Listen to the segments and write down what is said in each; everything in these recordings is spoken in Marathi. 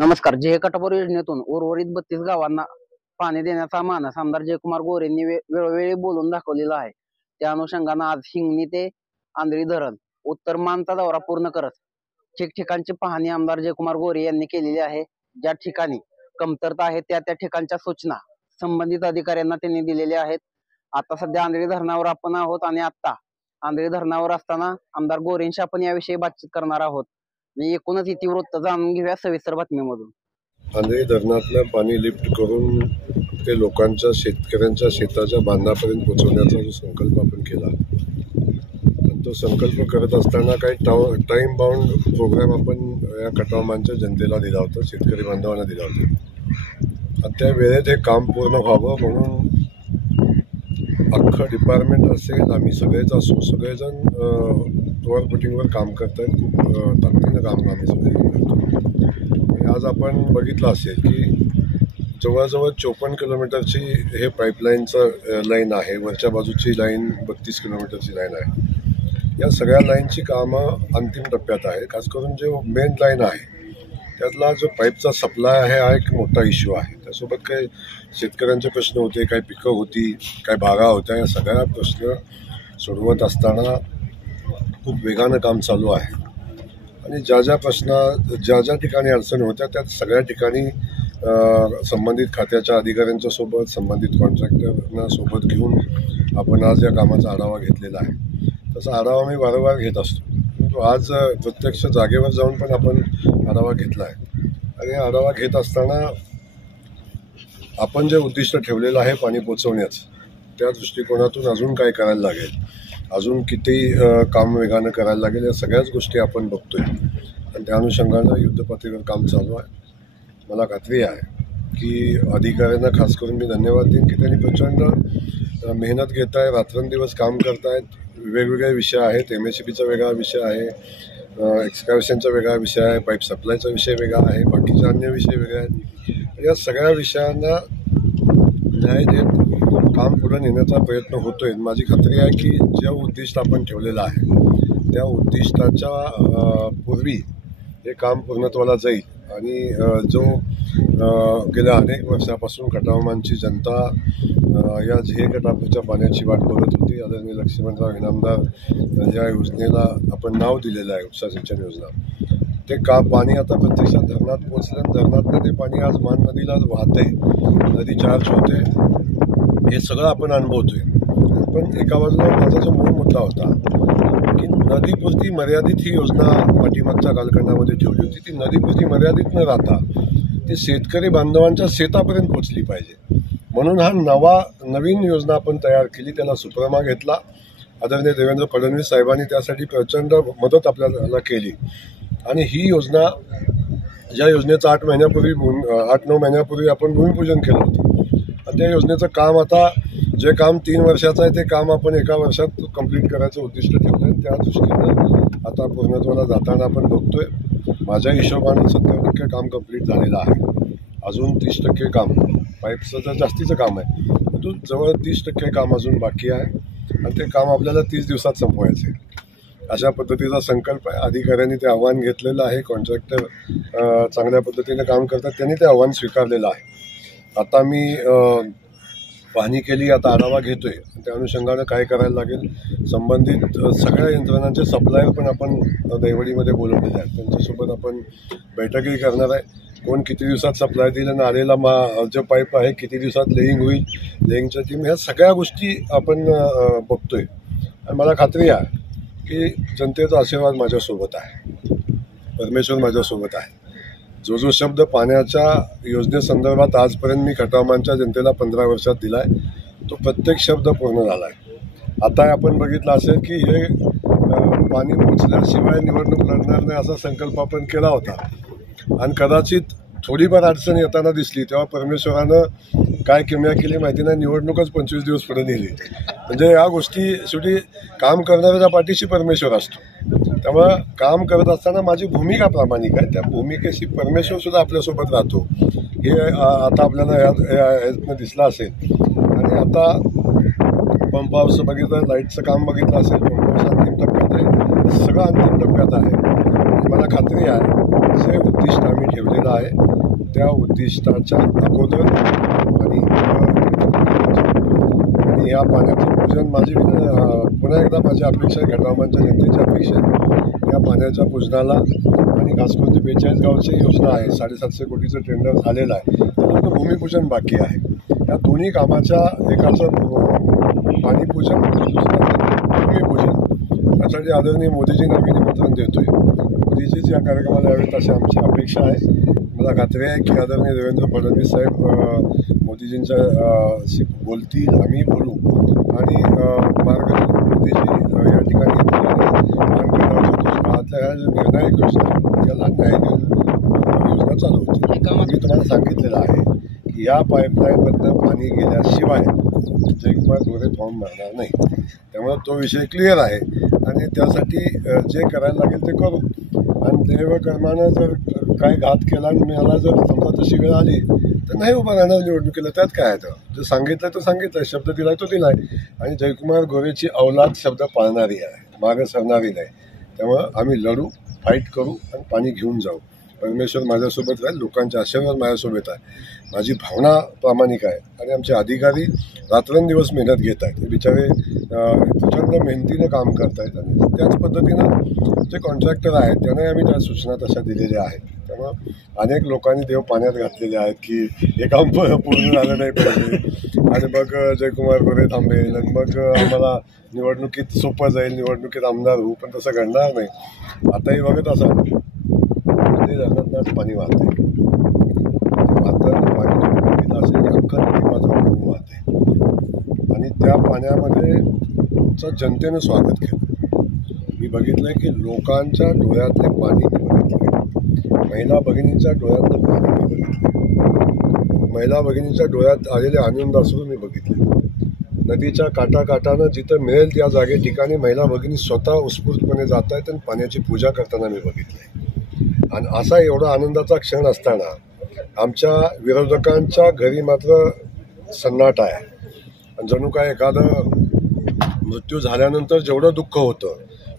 नमस्कार. जे कटापूर योजनेतून उर्वरित 32 गावांना पाणी देण्याचा मानस आमदार जयकुमार गोरेंनी वेळोवेळी बोलून दाखवलेला आहे. त्या अनुषंगानं आज हिंगणी ते आंधळी धरण उत्तर मानचा दौरा पूर्ण करत ठिकठिकाणची पाहणी आमदार जयकुमार गोरे यांनी केलेली आहे. ज्या ठिकाणी कमतरता आहे त्या ठिकाणच्या सूचना संबंधित अधिकाऱ्यांना त्यांनी दिलेल्या आहेत. आता सध्या आंधळी धरणावर आपण आहोत आणि आता आंधळी धरणावर असताना आमदार गोरेंशी आपण याविषयी बातचीत करणार आहोत. एकूणच इतिवृत्त जाणून घेऊया सविस्तर बातमीमधून. आंधळी धरणातलं पाणी लिफ्ट करून ते लोकांच्या शेतकऱ्यांच्या शेताच्या बांधापर्यंत पोहोचवण्याचा जो संकल्प आपण केला, तो संकल्प करत असताना काही टाइम बाउंड प्रोग्राम आपण या कटावमानच्या जनतेला दिला होता, शेतकरी बांधवांना दिला होता. त्या वेळेत हे काम पूर्ण व्हावं म्हणून अख्खं डिपार्टमेंट असेल, आम्ही सगळेच असू, सगळेजण टोअर पुटिंगवर काम करत आहेत. खूप ताकदीनं काम आम्ही सगळे करतो. आज आपण बघितलं असेल की जवळजवळ 54 किलोमीटरची हे पाईपलाईनचं लाईन आहे. वरच्या बाजूची लाईन 32 किलोमीटरची लाईन आहे. या सगळ्या लाईनची कामं अंतिम टप्प्यात आहे. खास करून जे मेन लाईन आहे त्यातला जो पाईपचा सप्लाय आहे हा एक मोठा इश्यू आहे. त्यासोबत काही शेतकऱ्यांचे प्रश्न होते, काही पिकं होती, काही बागा होत्या. या सगळ्या प्रश्न सोडवत असताना खूप वेगानं काम चालू आहे आणि ज्या ठिकाणी अडचणी होत्या त्या सगळ्या ठिकाणी संबंधित खात्याच्या अधिकाऱ्यांच्या सोबत, संबंधित कॉन्ट्रॅक्टरना सोबत घेऊन आपण आज या कामाचा आढावा घेतलेला आहे. तसा आढावा मी वारंवार घेत असतो, परंतु आज प्रत्यक्ष जागेवर जाऊन पण आपण आढावा घेतला आहे. आणि आढावा घेत असताना आपण जे उद्दिष्ट ठेवलेलं आहे पाणी पोचवण्याचं, त्या दृष्टिकोनातून अजून काय करायला लागेल, अजून किती काम वेगानं करायला लागेल, या सगळ्याच गोष्टी आपण बघतोय आणि त्या अनुषंगानं युद्धपातळीवर काम चालू आहे. मला खात्री आहे की अधिकाऱ्यांना खास करून मी धन्यवाद देईन की त्यांनी प्रचंड मेहनत घेत आहे, रात्रंदिवस काम करत आहेत. वेगवेगळे विषय आहेत. MSCBचा वेगळा विषय आहे, एक्सकॅव्हेशनचा वेगळा विषय आहे, पाईप सप्लायचा विषय वेगळा आहे, बाकीचे अन्य विषय वेगळे आहेत. या सगळ्या विषयांना न्याय देत काम पुढे नेण्याचा प्रयत्न होतोय. माझी खात्री आहे की जे उद्दिष्ट आपण ठेवलेलं आहे त्या उद्दिष्टाच्या पूर्वी हे काम पूर्णत्वाला जाईल. आणि जो गेल्या अनेक वर्षापासून कटावमानची जनता या झे कटापूरच्या पाण्याची वाट बघत होती. आदरणीय लक्ष्मणराव इनामदार या योजनेला आपण नाव दिलेलं आहे, उपसा सिंचन योजना. ते पाणी आता प्रत्यक्षात धरणात पोचलं. धरणातनं ते पाणी आज मान नदीला वाहतंय, नदी चार्ज होते. हे सगळं आपण अनुभवतोय. पण एका बाजूला माझा जो मूळ मुद्दा होता की नदीपुरती मर्यादित ही योजना पाठीमागच्या कालखंडामध्ये ठेवली होती. ती नदीपुरती मर्यादित न राहता ती शेतकरी बांधवांच्या शेतापर्यंत पोचली पाहिजे म्हणून नवीन योजना आपण तयार केली. त्याला सुप्रमा घेतला. आदरणीय देवेंद्र फडणवीस साहेबांनी त्यासाठी प्रचंड मदत आपल्याला केली. आणि ही योजना, ज्या योजनेचं 8-9 महिन्यापूर्वी आपण भूमिपूजन केलं होतं, आणि त्या योजनेचं काम आता जे काम 3 वर्षाचं आहे ते काम आपण 1 वर्षात कंप्लीट करायचं उद्दिष्ट ठेवलं आहे. त्या दृष्टीनं आता पूर्णत्वाला जाताना आपण बघतोय. माझ्या हिशोबाने 70% काम कंप्लीट झालेलं आहे. अजून 30% काम पाईपचं तर जास्तीचं काम आहे, परंतु जवळ 30% काम अजून बाकी आहे आणि ते काम आपल्याला 30 दिवसात संपवायचं आहे. अशा पद्धतीचा संकल्प आहे. अधिकाऱ्यांनी ते आव्हान घेतलेलं आहे. कॉन्ट्रॅक्टर चांगल्या पद्धतीने काम करतात, त्यांनी ते आव्हान स्वीकारलेलं आहे. आता मी पाहणी केली, आता आढावा घेतोय. त्या अनुषंगानं काय करायला लागेल, संबंधित सगळ्या यंत्रणांचे सप्लायर पण आपण दैवडीमध्ये बोलवलेले आहेत. त्यांच्यासोबत आपण बैठकही करणार आहे. कोण किती दिवसात सप्लाय दिलं आणि आलेला जो पाईप आहे किती दिवसात लेईंग होईल, लेईंगच्या टीम, ह्या सगळ्या गोष्टी आपण बघतोय. आणि मला खात्री आहे की जनतेचा आशीर्वाद माझ्यासोबत आहे, परमेश्वर माझ्यासोबत आहे. जो शब्द पाण्याच्या योजनेसंदर्भात आजपर्यंत मी कटावमानच्या जनतेला 15 वर्षात दिला आहे, तो प्रत्येक शब्द पूर्ण झाला आहे. आता आपण बघितलं असेल की हे पाणी पोचल्याशिवाय निवडणूक लढणार नाही असा संकल्प आपण केला होता. आणि कदाचित थोडीफार अडचण येताना दिसली तेव्हा परमेश्वरानं काय किमया केली माहिती नाही, निवडणूकच 25 दिवस पुढे नेली. म्हणजे या गोष्टी शेवटी काम करणाऱ्या पाठीशी परमेश्वर असतो. त्यामुळं काम करत असताना माझी भूमिका प्रामाणिक आहे. त्या भूमिकेशी परमेश्वर सुद्धा आपल्यासोबत राहतो हे आता आपल्याला यातनं दिसलं असेल. आणि आता पंप हाऊस बघितलं, लाईटचं काम बघितलं असेल, पंप हाऊस अंतिम टप्प्यात आहे, सगळं अंतिम टप्प्यात आहे. मला खात्री आहे जे उद्दिष्ट आम्ही ठेवलेलं आहे त्या उद्दिष्टाच्या अगोदर आणि या पाण्याचं पूजन पुन्हा एकदा माझी अपेक्षा आहे, घटावमानच्या जनतेची अपेक्षा आहे, या पाण्याच्या पूजनाला आणि घासकोटी 42 गावची योजना आहे, 750 कोटीचं टेंडर झालेलं आहे, फक्त भूमिपूजन बाकी आहे. या दोन्ही कामाच्या एकाचं पाणीपूजन दुसऱ्याचं भूमिपूजन यासाठी आदरणीय मोदीजींना आम्ही निमंत्रण देतोय. मोदीजीच या कार्यक्रमाला यावेत अशी आमची अपेक्षा आहे. मला खात्री आहे की आदरणीय देवेंद्र फडणवीस साहेब मोदीजींच्या बोलतील, आम्ही बोलू आणि मोदीजी या ठिकाणी दुष्काळातल्या ह्या निर्णायक योजना याला न्याय देऊन योजना चालू होती. मी तुम्हाला सांगितलेलं आहे की या पाईपलाईनमधनं पाणी गेल्याशिवाय जयकुमार गोरे फॉर्म भरणार नाही. त्यामुळे तो विषय क्लिअर आहे आणि त्यासाठी जे करायला लागेल ते करू. आणि देवकर्मानं जर काय घात केला आणि मला जर समजा तशी वेळ आली तर नाही उभं राहणार निवडणुकीला. त्यात काय आहे, तर जे सांगितलं तर सांगितलं, शब्द दिलाय तो दिलाय. आणि जयकुमार गोरेची औलाद शब्द पाळणारी आहे, मागं सरणारी नाही. त्यामुळं आम्ही लढू, फाईट करू आणि पाणी घेऊन जाऊ. परमेश्वर माझ्यासोबत राहील, लोकांच्या आशीर्वाद माझ्यासोबत आहे. माझी भावना प्रामाणिक आहे आणि आमचे अधिकारी रात्रंदिवस मेहनत घेत आहेत. हे बिचारे प्रचंड मेहनतीनं काम करत आहेत आणि त्याच पद्धतीनं जे कॉन्ट्रॅक्टर आहेत त्यांनाही आम्ही त्या सूचना तशा दिलेल्या आहेत. त्यामुळं अनेक लोकांनी देव पाण्यात घातलेले आहेत की हे काम पूर्ण झालं नाही पाहिजे आणि मग जयकुमार गोरे थांबेल आणि मग आम्हाला निवडणुकीत सोपं जाईल, निवडणुकीत आमदार होऊ. पण तसं घडणार नाही. आताही बघत असाल धरणात पाणी वाहते, वाहताना पाणी तुम्ही बघितलं असेल की अख्खा नदी मात्र भरून वाहते आणि त्या पाण्यामध्ये जनतेनं स्वागत केलं. मी बघितलंय की लोकांच्या डोळ्यातले पाणी मी बघितलंय, महिला भगिनींच्या डोळ्यातलं पाणी मी बघितलं, महिला भगिनींच्या डोळ्यात आलेले आनंद असून मी बघितले. नदीच्या काठाकाठानं जिथं मिळेल त्या ठिकाणी महिला भगिनी स्वतः उत्स्फूर्तपणे जात आहेत आणि पाण्याची पूजा करताना मी बघितलंय. आणि असा एवढा आनंदाचा क्षण असताना आमच्या विरोधकांच्या घरी मात्र सन्नाटा आहे. आणि जणू काय एखादं मृत्यू झाल्यानंतर जेवढं दुःख होतं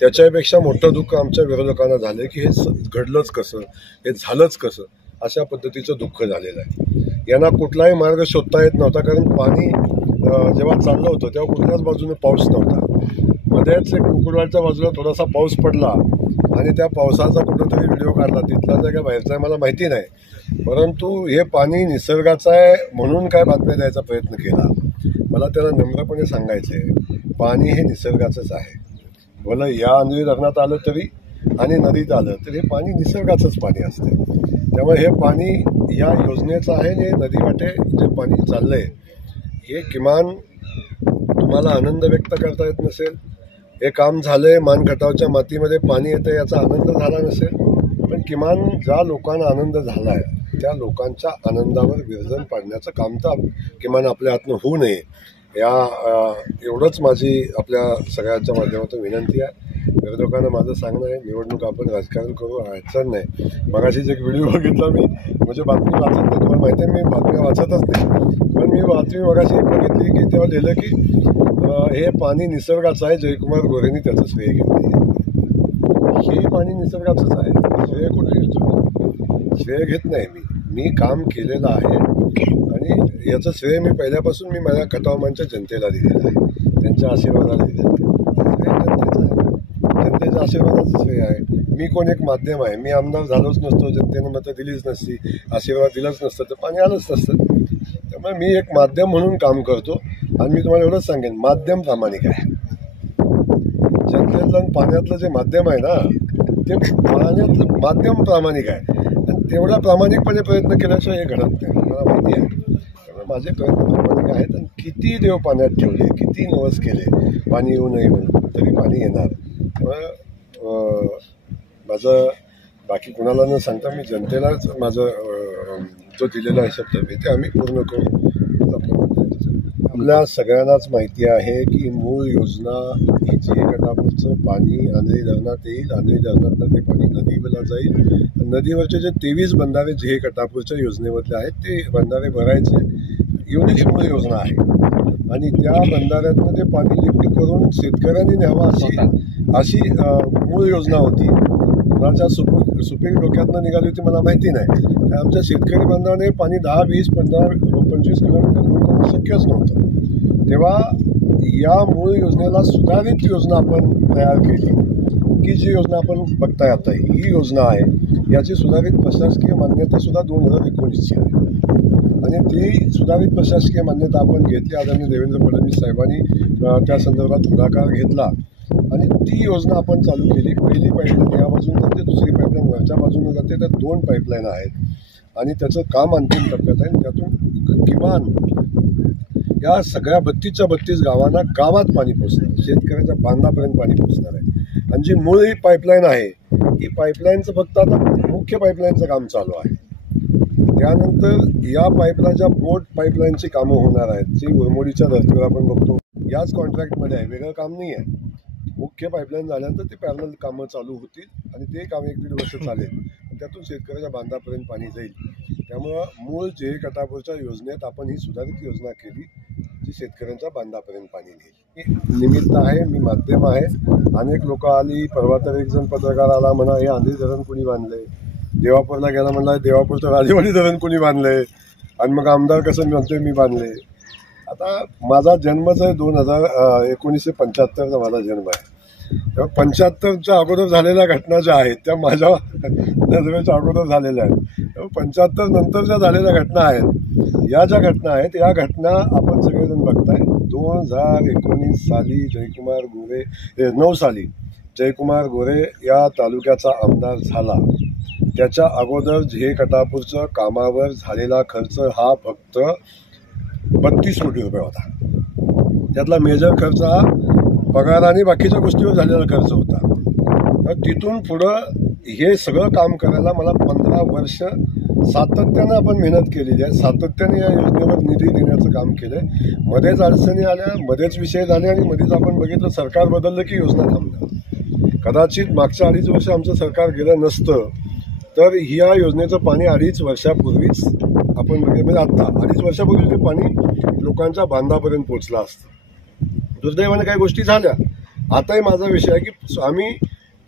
त्याच्यापेक्षा मोठं दुःख आमच्या विरोधकांना झालं की हे घडलंच कसं, हे झालंच कसं, अशा पद्धतीचं दुःख झालेलं आहे. यांना कुठलाही मार्ग शोधता येत नव्हता, कारण पाणी जेव्हा चाललं होतं तेव्हा कुठल्याच बाजूने पाऊस नव्हता. मध्येच एक कुकुडवाडच्या बाजूला थोडासा पाऊस पडला आणि त्या पावसाचा कुठंतरी व्हिडिओ काढला, तिथलाच आहे का बाहेरचा आहे मला माहिती नाही. परंतु हे पाणी निसर्गाचं आहे म्हणून काय बातम्या द्यायचा प्रयत्न केला. मला त्याला नम्रपणे सांगायचं आहे, पाणी हे निसर्गाचंच आहे. भलं या अंधळी धरणात आलं तरी आणि नदीत आलं तरी हे पाणी निसर्गाचंच पाणी असते. त्यामुळे हे पाणी या योजनेचं आहे आणि नदीवाटे जे पाणी चाललं आहे हे किमान तुम्हाला आनंद व्यक्त करता येत नसेल, हे काम झालंय, मानखटावच्या मातीमध्ये पाणी येतं याचा आनंद झाला नसेल, पण किमान ज्या लोकांना आनंद झाला आहे त्या लोकांच्या आनंदावर विरजण पाडण्याचं काम तर किमान आपल्या हातनं होऊ नये एवढंच माझी आपल्या सगळ्यांच्या माध्यमातून विनंती आहे. विरोधकांना माझं सांगणं आहे, निवडणूक आपण राजकारण करू, अडचण नाही. मगाशीच एक व्हिडिओ बघितला मी, म्हणजे बातमी वाचत नाही, तुम्हाला माहिती आहे मी बातम्या वाचतच नाही, पण मी बातमी मगाशी बघितली की तेव्हा लिहिलं की हे पाणी निसर्गाचं आहे, जयकुमार गोरेंनी त्याचं श्रेय घेतलं. हे पाणी निसर्गाचंच आहे, श्रेय कुठे घेतो? श्रेय घेत नाही मी काम केलेलं आहे आणि याचं श्रेय मी पहिल्यापासून मी माझ्या खटावमानच्या जनतेला दिलेलं आहे, त्यांच्या आशीर्वादाला दिलेलं आहे. जनतेच्या आशीर्वादाचं श्रेय आहे. मी कोण एक माध्यम आहे, मी आमदार झालोच नसतो, जनतेनं मतं दिलीच नसती, आशीर्वाद दिलाच नसतं तर पाणी आलंच नसतं. त्यामुळे मी एक माध्यम म्हणून काम करतो आणि मी तुम्हाला एवढंच सांगेन, माध्यम प्रामाणिक आहे. जनतेतलं पाण्यातलं जे माध्यम आहे ना ते पाण्यातलं माध्यम प्रामाणिक आहे आणि तेवढा प्रामाणिकपणे प्रयत्न केल्याशिवाय हे घडत नाही, मला माहिती आहे. त्यामुळे माझे प्रयत्न प्रामाणिक आहेत आणि किती देव पाण्यात ठेवले, किती नवस केले पाणी येऊ नये म्हणून, तरी पाणी येणार. त्यामुळे माझं बाकी कुणाला न सांगता मी जनतेलाच माझं जो दिलेला आहे शब्द ते आम्ही पूर्ण करू. आपल्या सगळ्यांनाच माहिती आहे की मूळ योजना ही जी गटापूरचं पाणी आंधळी धरणात येईल, आंधळी धरणातनं ते पाणी नदीला जाईल. नदीवरचे जे 23 बंधारे जे कटापूरच्या योजनेमधले आहेत ते बंधारे भरायचे, एवढीच मूळ योजना आहे. आणि त्या बंधाऱ्यातनं ते पाणी लिफ्ट करून शेतकऱ्यांनी न्यावं अशी मूळ योजना होती. कुणाच्या सुपीक डोक्यातनं निघाली होती मला माहिती नाही, आमच्या शेतकरी बांधवाने पाणी 10, 20, 15, 25 किलोमीटर घेऊन जाणं शक्यच नव्हतं. तेव्हा या मूळ योजनेला सुधारित योजना आपण तयार केली की जी योजना आपण बघताय आता ही योजना आहे. याची सुधारित प्रशासकीय मान्यता सुद्धा 2019ची आहे आणि ती सुधारित प्रशासकीय मान्यता आपण घेतली. आदरणीय देवेंद्र फडणवीस साहेबांनी त्या संदर्भात पुढाकार घेतला आणि ती योजना आपण चालू केली. पहिली पाईपलाईन या बाजून जाते, दुसरी पाईपलाईन वरच्या बाजूने जाते. त्या 2 पाईपलाईन आहेत आणि त्याचं काम अंतिम टप्प्यात आहे. त्यातून किमान या सगळ्या 32 गावांना गावात पाणी पोचणार, शेतकऱ्याच्या बांधापर्यंत पाणी पोचणार आहे. आणि जी मूळ ही पाईपलाईन आहे ही पाईपलाईनचं फक्त आता मुख्य पाईपलाईनचं काम चालू आहे. त्यानंतर या पाईपलाईनच्या बोट पाईपलाईनची कामं होणार आहेत, जी उरमोडीच्या धर्तीवर आपण बघतो याच कॉन्ट्रॅक्टमध्ये आहे, वेगळं काम नाही आहे. मुख्य पाईपलाईन झाल्यानंतर ते पॅरलल कामं चालू होतील आणि ते काम 1-1.5 वर्ष चालेल. त्यातून शेतकऱ्याच्या बांधापर्यंत पाणी जाईल. त्यामुळं मूळ जे कटापूरच्या योजनेत आपण ही सुधारित योजना केली जी शेतकऱ्यांच्या बांधापर्यंत पाणी नेईल. निमित्त आहे, मी माध्यम आहे. अनेक लोक आली, परवा तर एक जण पत्रकार आला म्हणा हे आंधी धरण कुणी बांधले, देवापूरला गेला म्हणला देवापूरचं राजेवाडी धरण कुणी बांधले आणि मग आमदार कसं म्हणतोय मी बांधले. आता माझा जन्मच आहे 1975चा माझा जन्म आहे. तेव्हा 75च्या अगोदर झालेल्या घटना ज्या आहेत त्या माझ्या नजरेच्या अगोदर झालेल्या आहेत. तेव्हा 75 नंतरच्या झालेल्या घटना आहेत, या ज्या घटना आहेत या घटना आपण सगळेजण बघताय. 2019 साली 9 साली जयकुमार गोरे या तालुक्याचा आमदार झाला. त्याच्या अगोदर झे कटापूरचं कामावर झालेला खर्च हा फक्त 32 कोटी रुपये होता. त्यातला मेजर खर्च हा पगार आणि बाकीच्या गोष्टीवर झालेला खर्च होता. तर तिथून पुढं हे सगळं काम करायला मला 15 वर्ष सातत्यानं आपण मेहनत केलेली आहे. सातत्याने या योजनेवर निधी देण्याचं काम केलं आहे. मध्येच अडचणी आल्या, मध्येच विषय झाले आणि मध्येच आपण बघितलं सरकार बदललं की योजना थांबल्या. कदाचित मागच्या 2.5 वर्ष आमचं सरकार गेलं नसतं तर ह्या योजनेचं पाणी 2.5 वर्षापूर्वीच आपण म्हणजे आत्ता 2.5 वर्षापूर्वी ते पाणी लोकांच्या बांधापर्यंत पोचलं असतं. दुर्दैवाने काही गोष्टी झाल्या. आताही माझा विषय आहे की आम्ही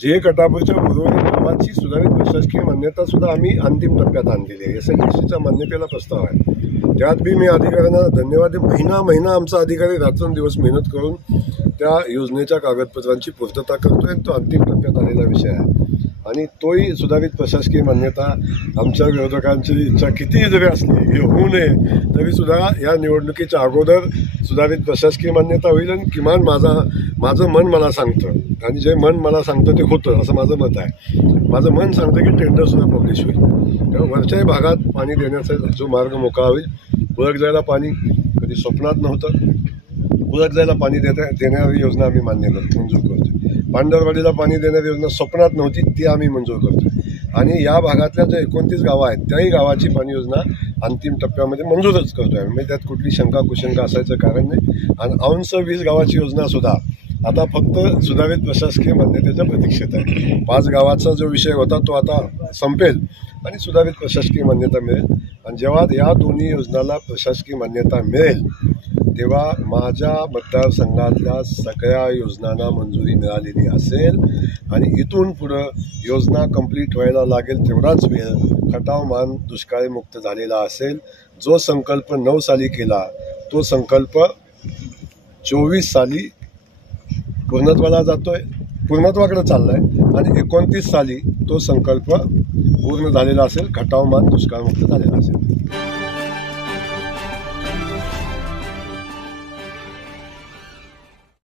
जे कटापूरच्या उर्वरित गावाची सुधारित प्रशासकीय मान्यता सुद्धा आम्ही अंतिम टप्प्यात आणलेली आहे. SLDCच्या मान्यतेला प्रस्ताव आहे. त्यात बी मी अधिकाऱ्यांना धन्यवाद. महिना आमचा अधिकारी रात्रंदिवस मेहनत करून त्या योजनेच्या कागदपत्रांची पूर्तता करतोय. तो अंतिम टप्प्यात आलेला विषय आहे आणि तोही सुधारित प्रशासकीय मान्यता आमच्या विरोधकांची इच्छा कितीही जरी असली हे होऊ नये तरी सुद्धा या निवडणुकीच्या अगोदर सुधारित प्रशासकीय मान्यता होईल. आणि किमान माझं मन मला सांगतं आणि जे मन मला सांगतं ते होतं असं माझं मत आहे. माझं मन सांगतं की टेंडरसुद्धा पब्लिश होईल. तेव्हा वरच्याही भागात पाणी देण्याचा जो मार्ग मोकळा होईल. उलट जायला पाणी कधी स्वप्नात नव्हतं. उलट जायला पाणी देणारी योजना आम्ही मंजूर करतो. पांढरवाडीला पाणी देणारी योजना स्वप्नात नव्हती, ती आम्ही मंजूर करतो. आणि या भागातल्या ज्या 29 गावं आहेत त्याही गावाची पाणी योजना अंतिम टप्प्यामध्ये मंजूरच करतोय आम्ही. म्हणजे त्यात कुठली शंका कुशंका असायचं कारण नाही. आणि औंस 20 गावाची योजना सुद्धा आता फक्त सुधारित प्रशासकीय मान्यतेच्या प्रतीक्षेत आहे. 5 गावाचा जो विषय होता तो आता संपेल आणि सुधारित प्रशासकीय मान्यता मिळेल. आणि जेव्हा या दोन्ही योजनांना प्रशासकीय मान्यता मिळेल तेव्हा माझ्या मतदारसंघातल्या सगळ्या योजनांना मंजुरी मिळालेली असेल आणि इथून पुढं योजना कंप्लीट व्हायला लागेल तेवढाच वेळ खटाव मान दुष्काळीमुक्त झालेला असेल. जो संकल्प 9 साली केला तो संकल्प 24 साली पूर्णत्वाकडे चाललाय आणि 29 साली तो संकल्प पूर्ण झालेला असेल, खटाव मान दुष्काळमुक्त झालेला असेल.